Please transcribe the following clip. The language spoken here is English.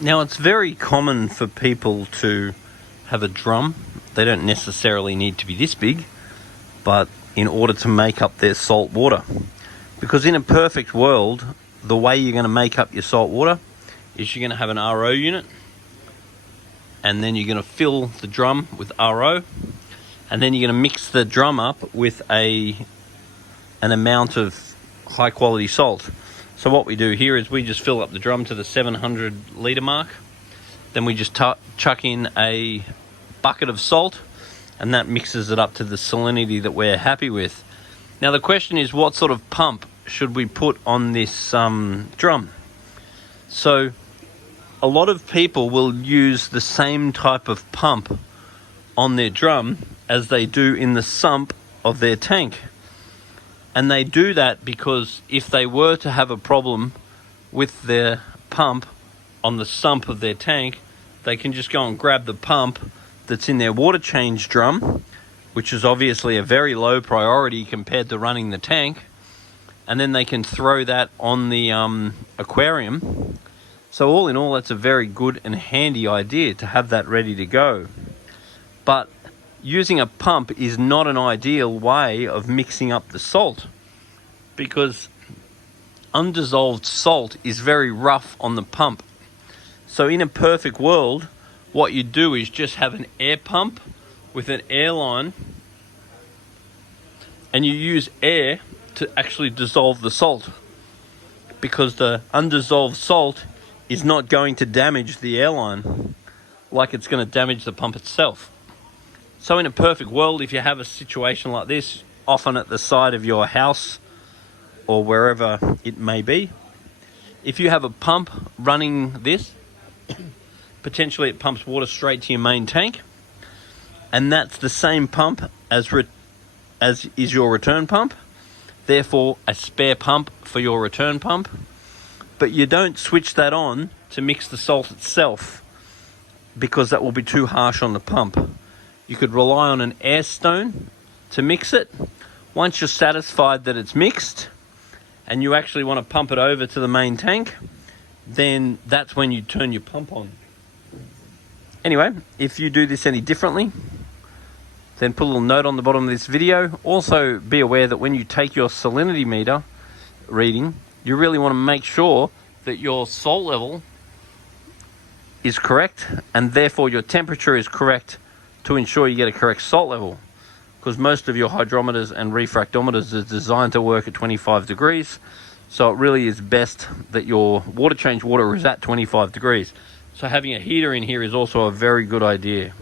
Now, it's very common for people to have a drum. They don't necessarily need to be this big, but in order to make up their salt water. Because in a perfect world, the way you're going to make up your salt water is you're going to have an RO unit, and then you're going to fill the drum with RO, and then you're going to mix the drum up with an amount of high quality salt. So what we do here is we just fill up the drum to the 700 litre mark. Then we just chuck in a bucket of salt, and that mixes it up to the salinity that we're happy with. Now the question is, what sort of pump should we put on this drum? So a lot of people will use the same type of pump on their drum as they do in the sump of their tank. And they do that because if they were to have a problem with their pump on the sump of their tank, they can just go and grab the pump that's in their water change drum, which is obviously a very low priority compared to running the tank, and then they can throw that on the aquarium. So all in all, that's a very good and handy idea to have that ready to go. But using a pump is not an ideal way of mixing up the salt, because undissolved salt is very rough on the pump. So in a perfect world, what you do is just have an air pump with an air line, and you use air to actually dissolve the salt, because the undissolved salt is not going to damage the airline like it's going to damage the pump itself. So in a perfect world, if you have a situation like this, often at the side of your house or wherever it may be, if you have a pump running this, potentially it pumps water straight to your main tank, and that's the same pump as is your return pump, therefore a spare pump for your return pump. But you don't switch that on to mix the salt itself, because that will be too harsh on the pump. You could rely on an air stone to mix it. Once you're satisfied that it's mixed and you actually want to pump it over to the main tank, then that's when you turn your pump on. Anyway, if you do this any differently, then put a little note on the bottom of this video. Also be aware that when you take your salinity meter reading, you really want to make sure that your salt level is correct, and therefore your temperature is correct, to ensure you get a correct salt level, because most of your hydrometers and refractometers are designed to work at 25 degrees. So it really is best that your water change water is at 25 degrees. So having a heater in here is also a very good idea.